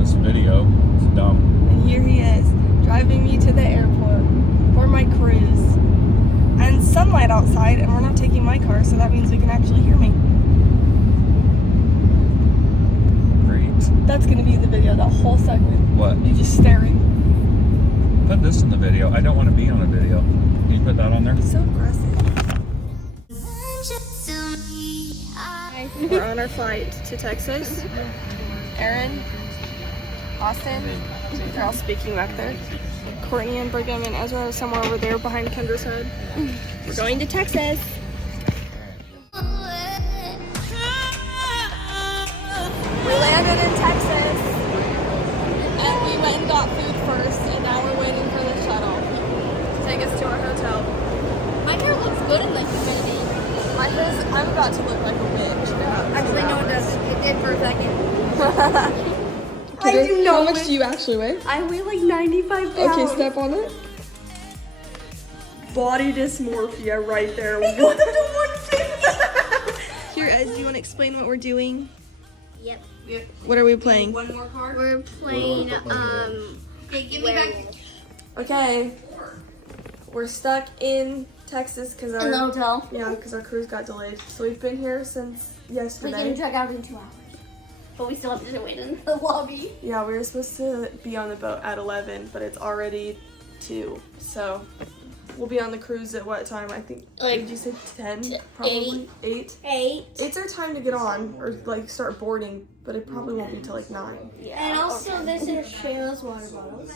this video. It's dumb. And here he is, driving me to the airport for my cruise. And sunlight outside, and we're not taking my car, so that means we can actually hear me. Great. That's gonna be in the video, that whole segment. What? You just staring. Put this in the video. I don't want to be on a video. Can you put that on there? So aggressive. We're on our flight to Texas. Aaron, Austin, they're all speaking back there. Courtney and Brigham and Ezra are somewhere over there behind Kendra's head. We're going to Texas. We landed in Texas, and we went and got food first, and now we're waiting for the shuttle to take us to our hotel. My hair looks good in the humidity. My hair's, I'm about to look like a bitch. Actually, no, it doesn't. It did for a second. I do know. How much do you actually weigh? I weigh like 95 pounds. Okay, step on it. Body dysmorphia right there. It goes up to 150. Here, Ez, do you want to explain what we're doing? Yep. What are we playing? One more card. We're playing, Okay, give me back. Okay. We're stuck in Texas because In the hotel. our cruise got delayed. So we've been here since We can yesterday. check out in 2 hours. But we still have to wait in the lobby. Yeah, we were supposed to be on the boat at 11, but it's already 2. So we'll be on the cruise at what time? I think, Like, did you say 10? Probably 8? 8. 8's our time to get on or like start boarding, but it probably won't be till like 9. Yeah. And also, this is Shayla's water bottles.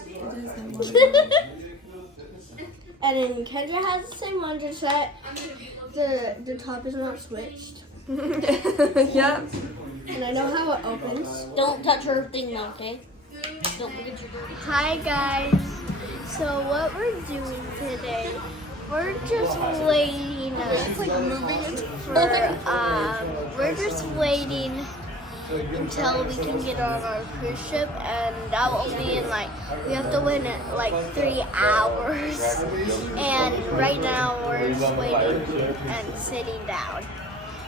And then Kendra has the same one, just that the top is not switched. Yeah. And I know how it opens. Don't touch her thing now, okay? Don't forget your dirty. Hi guys. So what we're doing today, we're just waiting we're just waiting until we can get on our cruise ship, and that will be in we have to wait in 3 hours. And right now we're just waiting and sitting down.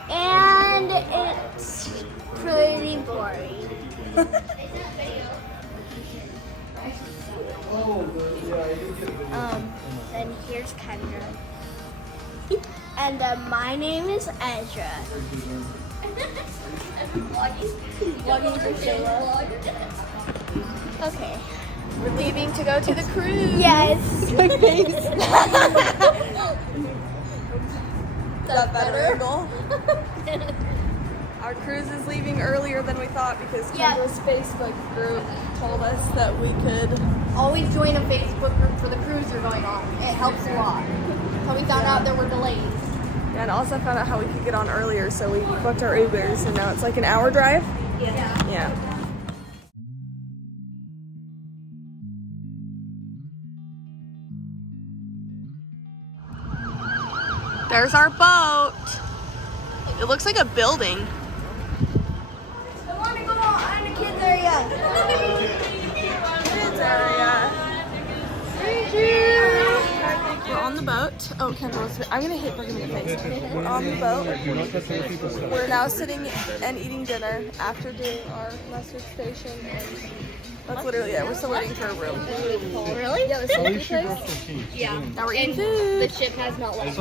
And it's pretty boring. And here's Kendra. And my name is Ezra. Vlogging for Shayla. Okay. We're leaving to go to the cruise. Yes. My face. Is that better angle? Our cruise is leaving earlier than we thought because Kendra's Facebook group told us that we could Always join a Facebook group for the cruise you're going on. It helps a lot. So we found out there were delays. and also found out how we could get on earlier, so we booked our Ubers and now it's like an hour drive. Yeah. There's our boat. It looks like a building. I want to go on the kids area. Kids area. Thank you. We're on the boat. Oh, Kendall, I'm gonna hit Brigham in the face. We're on the boat. We're now sitting and eating dinner after doing our mustard station, and that's literally it. We're still waiting for a room. Really? Yeah, this is the place. Yeah. Now we're eating food. The ship has not left.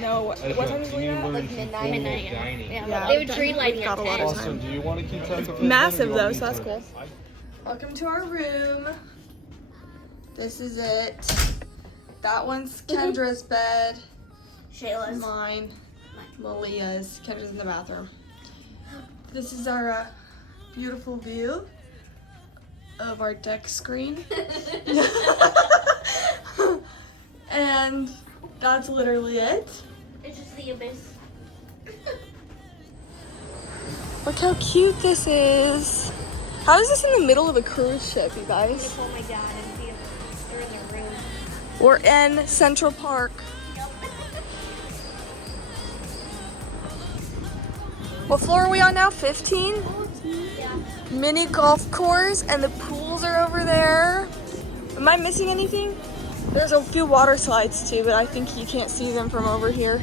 No, what time is it at? Like midnight. Yeah, They would tree lighting got a lot of time. Do you want to keep track of Massive though, so that's cool. Welcome to our room. This is it. That one's Kendra's bed. Shayla's. Mine. Malia's. Kendra's in the bathroom. This is our beautiful view of our deck screen. And that's literally it. It's just the abyss. Look how cute this is. How is this in the middle of a cruise ship, you guys? Oh my god, they're in their room. We're in Central Park. What floor are we on now? 15? Yeah. Mini golf course, and the pools are over there. Am I missing anything? There's a few water slides too, but I think you can't see them from over here.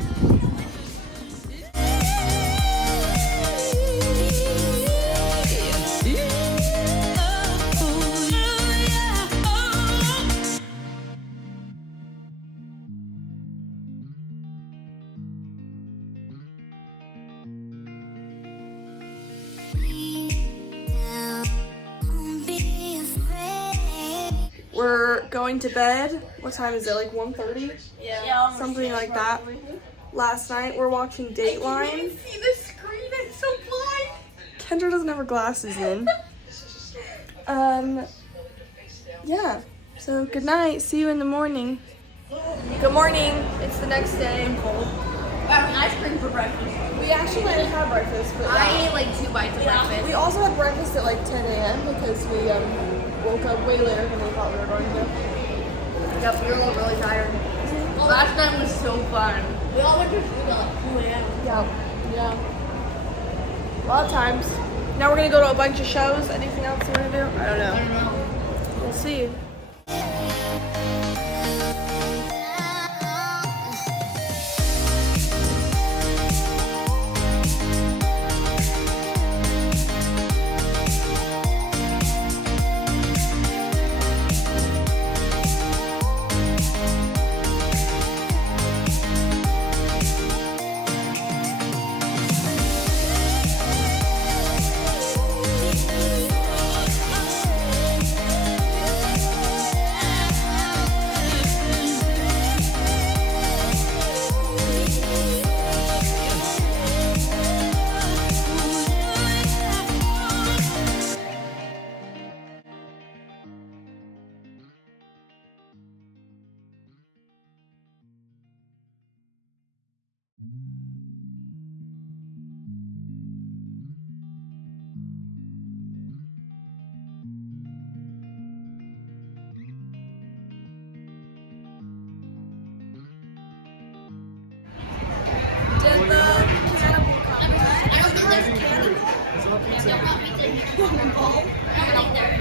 We're going to bed. What time is it? Like 1:30? Yeah. Something like that. Last night we're watching Dateline. See the screen, it's so blind. Kendra doesn't have her glasses in. Yeah. So good night. See you in the morning. Good morning. It's the next day. I'm cold. I have ice cream for breakfast. We actually didn't have breakfast, but I ate like 2 bites of breakfast. we also had breakfast at like 10 a.m. because we woke up way later than we thought we were going to. Yep, we were all really tired. Last night was so fun. We all went to sleep at like 2 a.m. Yeah. A lot of times. Now we're gonna go to a bunch of shows. Anything else you wanna do? I don't know. I don't know. We'll see.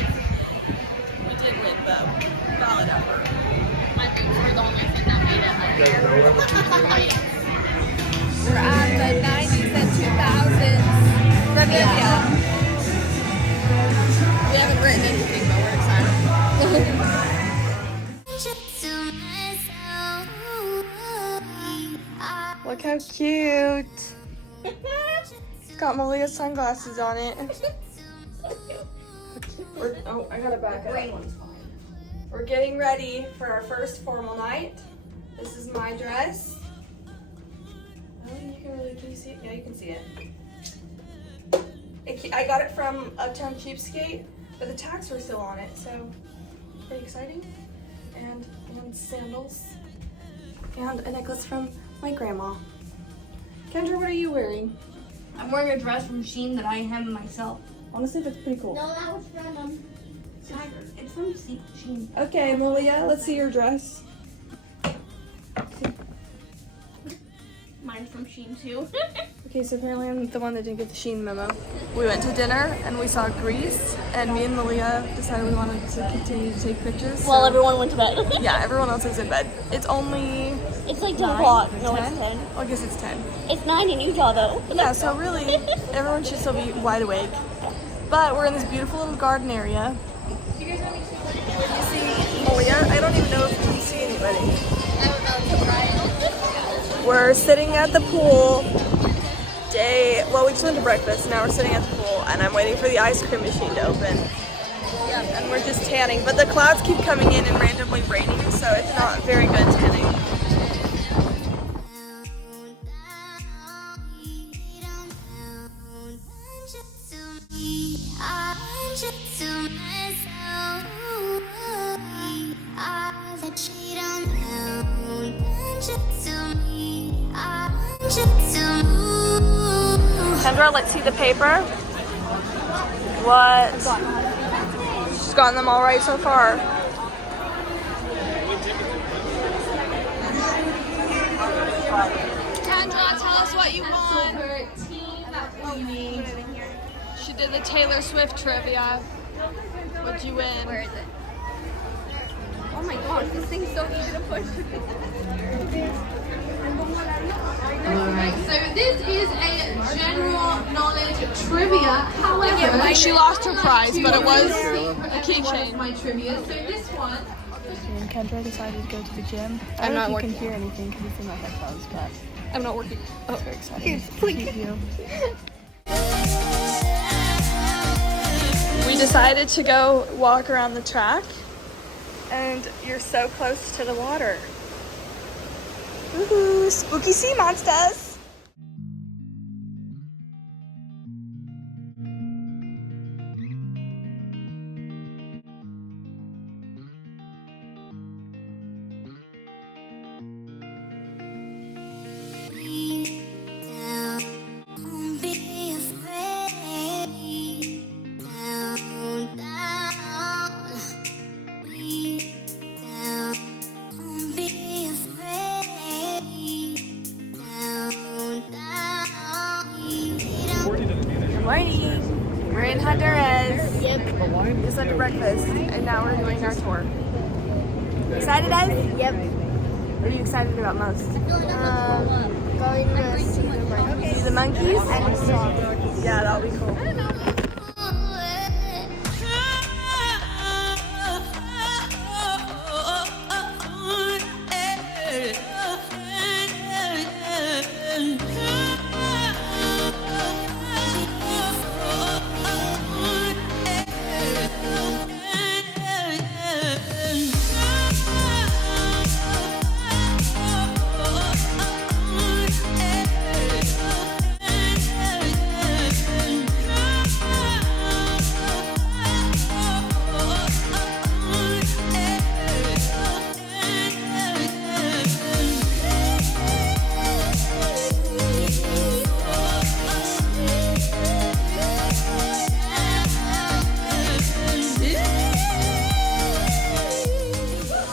We did win though. Valid effort. My boots were the only thing that made it like We're at the 90s and 2000s. Yeah. We haven't written anything, but we're excited. Look how cute. It's got Malia's sunglasses on it. Oh, I gotta back up. We're getting ready for our first formal night. This is my dress. Oh, can you see it? Yeah, you can see it. I got it from Uptown Cheapskate, but the tags were still on it, so pretty exciting. And sandals. And a necklace from my grandma. Kendra, what are you wearing? I'm wearing a dress from Shein that I hem myself. Honestly, that's pretty cool. No, that was random. It's from Shein. Okay, Malia, let's see your dress. Mine's from Shein too. Okay, so apparently I'm the one that didn't get the Shein memo. We went to dinner and we saw Grease, and me and Malia decided we wanted to continue to take pictures. Well, so- everyone went to bed. Yeah, everyone else is in bed. It's only It's like 10 9, o'clock. No, 10? it's 10. Oh, I guess it's 10. It's 9 in Utah though. Yeah, so really, everyone should still be wide awake. But we're in this beautiful little garden area. When you see Malia, I don't even know if you can see anybody. I don't know, it's Brian. We're sitting at the pool. Well, we just went to breakfast, now we're sitting at the pool, and I'm waiting for the ice cream machine to open. Yeah, and we're just tanning, but the clouds keep coming in and randomly raining, so it's not very good tanning. Kendra, let's see the paper. What? She's gotten them all right so far. Kendra, tell us what you won. She did the Taylor Swift trivia. What'd you win? Where is it? Oh my gosh, this thing's so easy to push. Alright, so this is a general knowledge trivia. However, She lost her prize, but it was a one of keychain. my trivia. So this one, And Kendra decided to go to the gym. I'm not You working. can hear anything because it's in my headphones, but I'm not working. oh, very exciting. Keep you. We decided to go walk around the track. and you're so close to the water. Woohoo! Spooky sea monsters! Morning. We're in Honduras. Yep. Just went to breakfast, and now we're doing our tour. Excited, Ez? Yep. What are you excited about most? Going to see the monkeys. See the monkeys? And the song. Yeah, that'll be cool.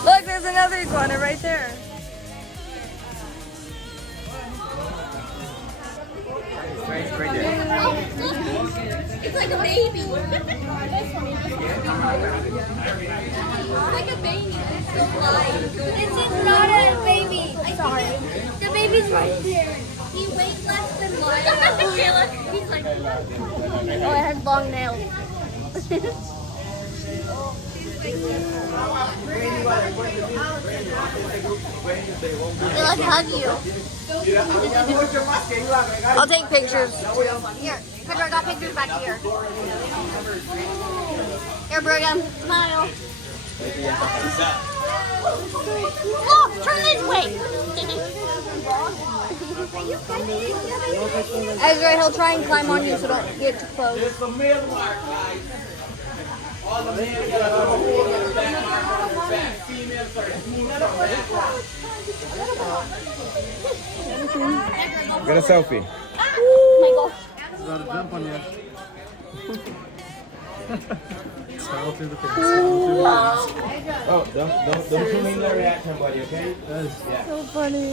Look, there's another iguana right there. Right there. It's like a baby. It's like a baby. It's so light. This is not a baby. Sorry. The baby's right there. He weighs less than Maya. He's like, Oh, it has long nails. They like hug you. I'll take pictures. Here, Pedro, I got pictures back here. Here, Brigham, smile. Look, turn this way. Ezra, he'll try and climb on you, so don't get too close. It's a male mark, guys. All the males got a hold of the back, females are smooth from back. Get a selfie. Michael. Got a jump on you. Smile through the face. Oh, don't too mean the reaction, buddy, okay? So funny.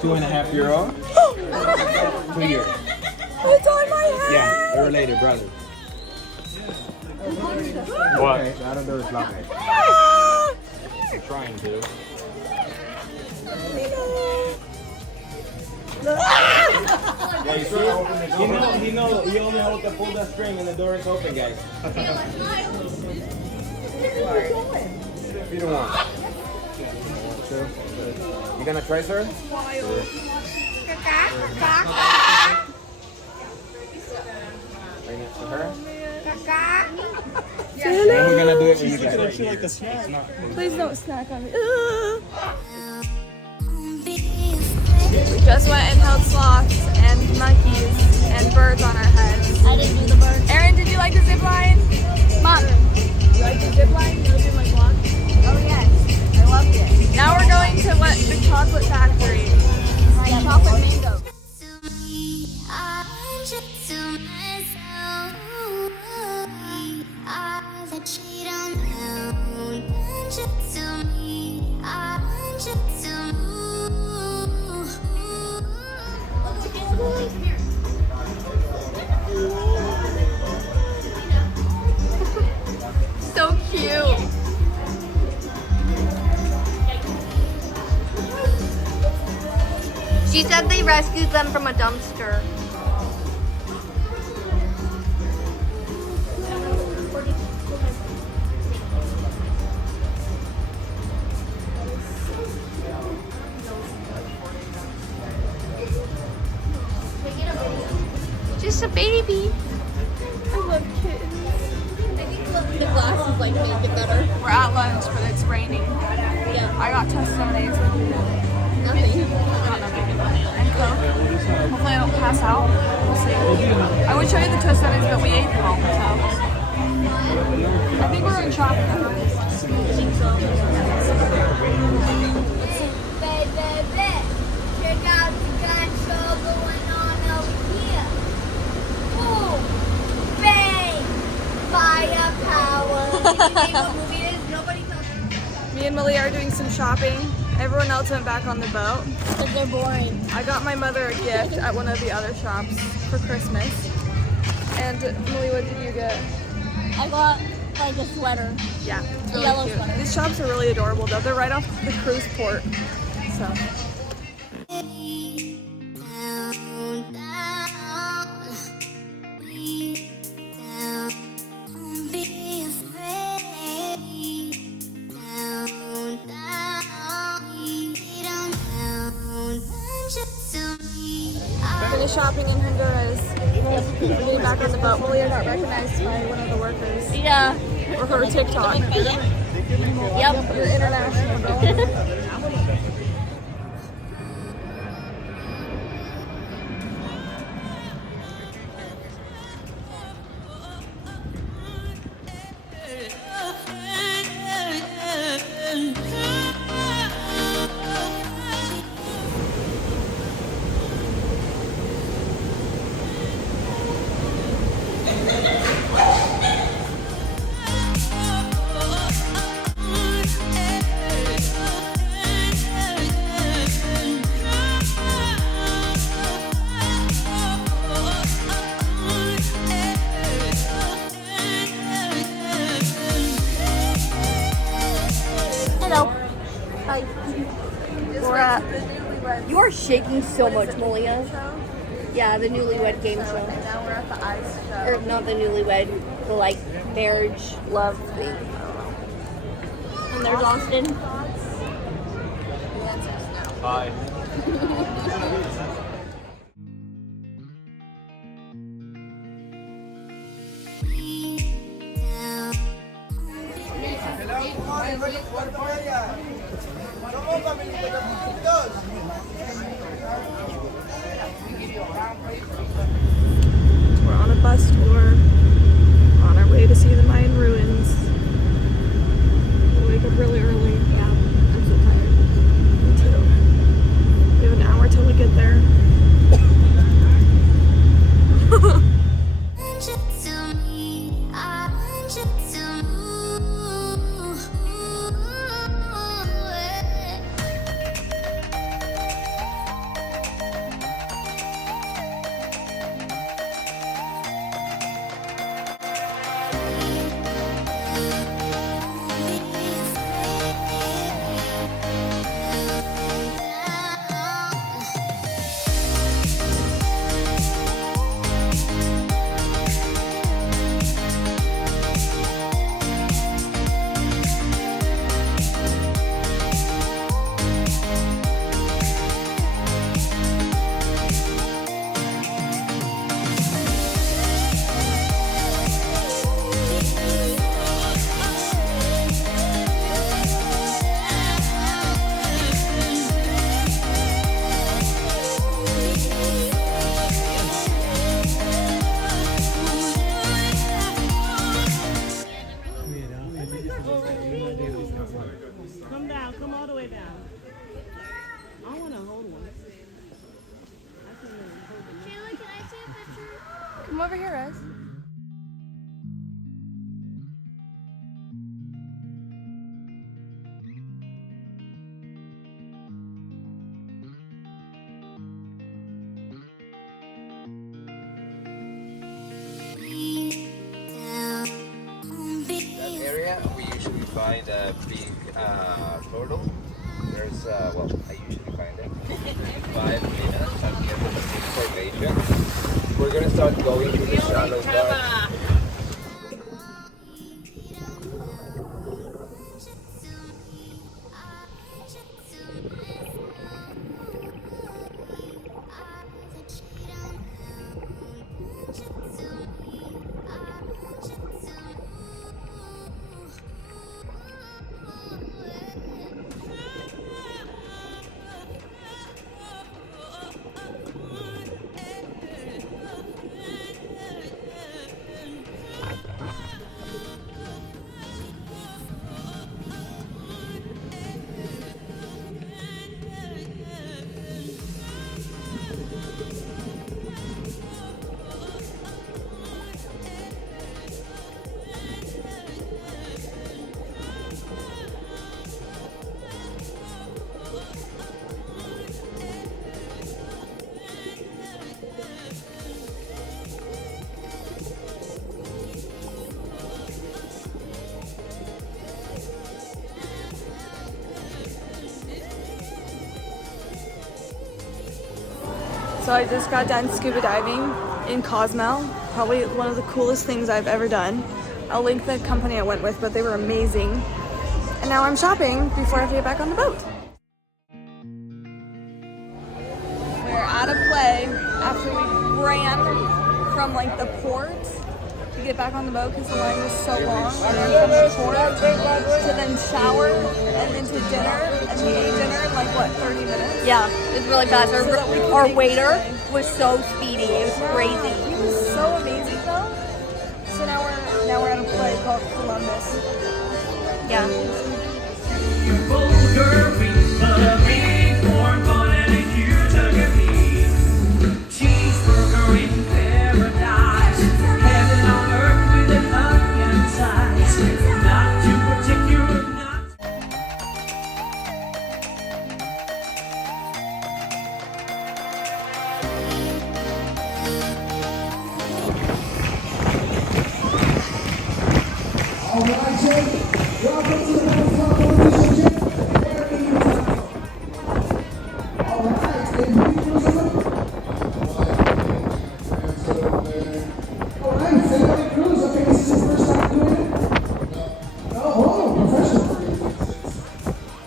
2.5-year-old. 2 years. It's on my head. Yeah, they're related, brothers. What? Okay, I don't know it's not right. Ah! I'm trying to. Yeah, you see? He only holds to pull that string and the door is open, guys. Feet one. You gonna try, sir? Right next to her. And we're gonna do it with you guys. Right here. It's not. Please don't snack on me. We just went and held sloths and monkeys and birds on our heads. I didn't do the bird. Aaron, did you like the zip line? Mom. You like the zip line? You did like walk? Oh, yes. I loved it. Now we're going to what? The chocolate factory. Like chocolate mango. So cute. She said they rescued them from a dumpster. just a baby. I love kittens. The glasses like make it better. We're at lunch, but it's raining. Yeah. I got tostones. Nothing. And Coke. Hopefully I don't pass out. We'll see. I would show you the tostones, but we ate them all. So I think we're going shopping after this. Baby, check out the gun show going on over here. Boom, bang, firepower. Me and Malia are doing some shopping. Everyone else went back on the boat. Because they're boring. I got my mother a gift at one of the other shops for Christmas. And Malia, what did you get? I got like a sweater. Yeah, it's A really yellow cute. sweater. These shops are really adorable though. They're right off the cruise port. So finished shopping in Honduras. We're getting back on the boat. Malia got recognized by one of the workers. Yeah. Or her TikTok. Yep. You're international, girl. Hello. Hi. We're at. You are shaking so much, Malia. Yeah, the newlywed game show. And now we're at the ice show. Or not the newlywed, the like marriage love thing. And there's Austin. Hi. We're on a bus tour on our way to see the Mayan ruins. We'll wake up really early. Yeah, I'm so tired. Me too. We have an hour till we get there. Come down, come all the way down. I want to hold one. Shayla, can I see a picture? Come over here, Rez. Area we usually find a big turtle. There's well, I usually find it 5 minutes at the end of the formation. We're gonna start going to the shallow part. So I just got done scuba diving in Cozumel. Probably one of the coolest things I've ever done. I'll link the company I went with, but they were amazing. And now I'm shopping before I have to get back on the boat. We're at a play after we ran from like the port to get back on the boat because the line was so long. We ran from the port to then shower and then to dinner, and we ate dinner in like what, 30 minutes? Yeah, it's really fast. So that we could Our make waiter this thing. was so speedy. It was crazy. He was so amazing though. So now we're at a play called Columbus. Yeah.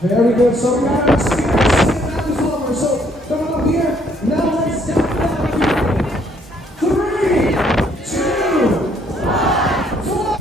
Very good. So we got our speakers over. So come on up here. Now let's step down here. 3, 2, 1, 4.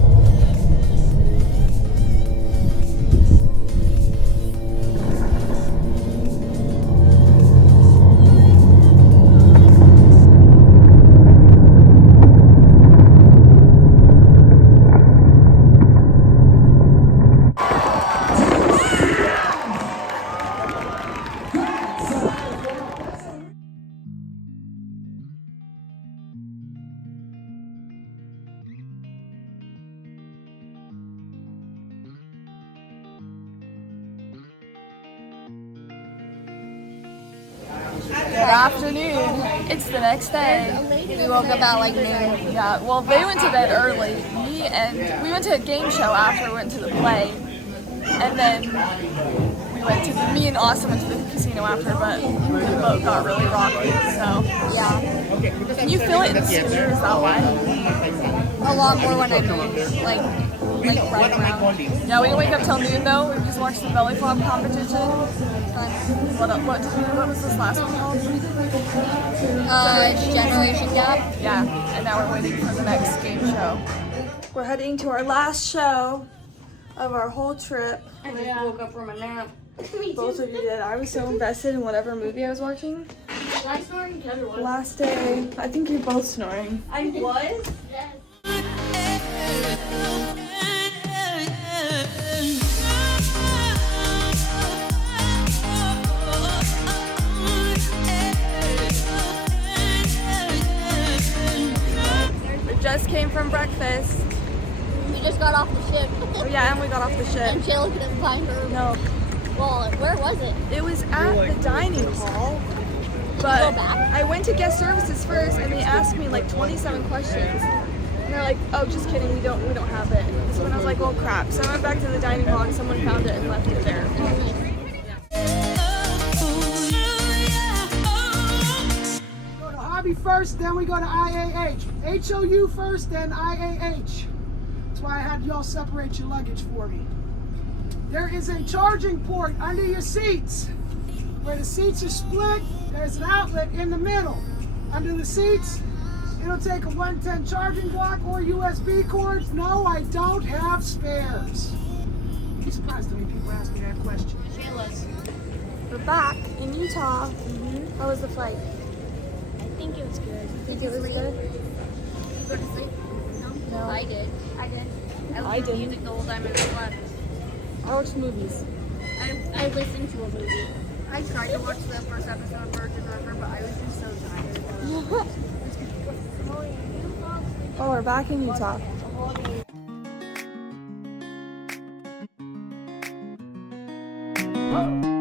Good afternoon. It's the next day. We woke up at like noon. Yeah, well, they went to bed early. We went to a game show after we went to the play. And then me and Austin went to the casino after, but the boat got really rocky, so yeah. Can you feel it in the scooter? Is that why? A lot more when I moved. Like right around. Yeah, we didn't wake up till noon though. We just watched the belly flop competition. What was this last one called? Generation Gap. Yeah, and now we're waiting for the next game show. We're heading to our last show of our whole trip. I just woke up from a nap. Both of you did. I was so invested in whatever movie I was watching. Last day. I think you're both snoring. I was? We just came from breakfast. We just got off the ship. Oh yeah, and we got off the ship. And Jill couldn't find her. No, Well, where was it? it was at the dining hall. But Did you go back? I went to guest services first, and they asked me like 27 questions. And they're like, "Oh, just kidding. We don't have it." So then I was like, "Well, crap." So I went back to the dining hall, and someone found it and left it there. Go to hobby first, then we go to IAH. HOU first, then IAH. That's why I had y'all separate your luggage for me. There is a charging port under your seats. Where the seats are split, there's an outlet in the middle. Under the seats, it'll take a 110 charging block or USB cords. No, I don't have spares. Be surprised how many people ask me that question. We're back in Utah. How was the flight? I think it was good. Think it was good? You go to sleep? No. I did. I I listened to didn't. music the whole time I slept. I watched movies. I listened to a movie. I tried to watch the first episode of Virgin River, but I was just so tired. Oh, we're back in Utah. Wow.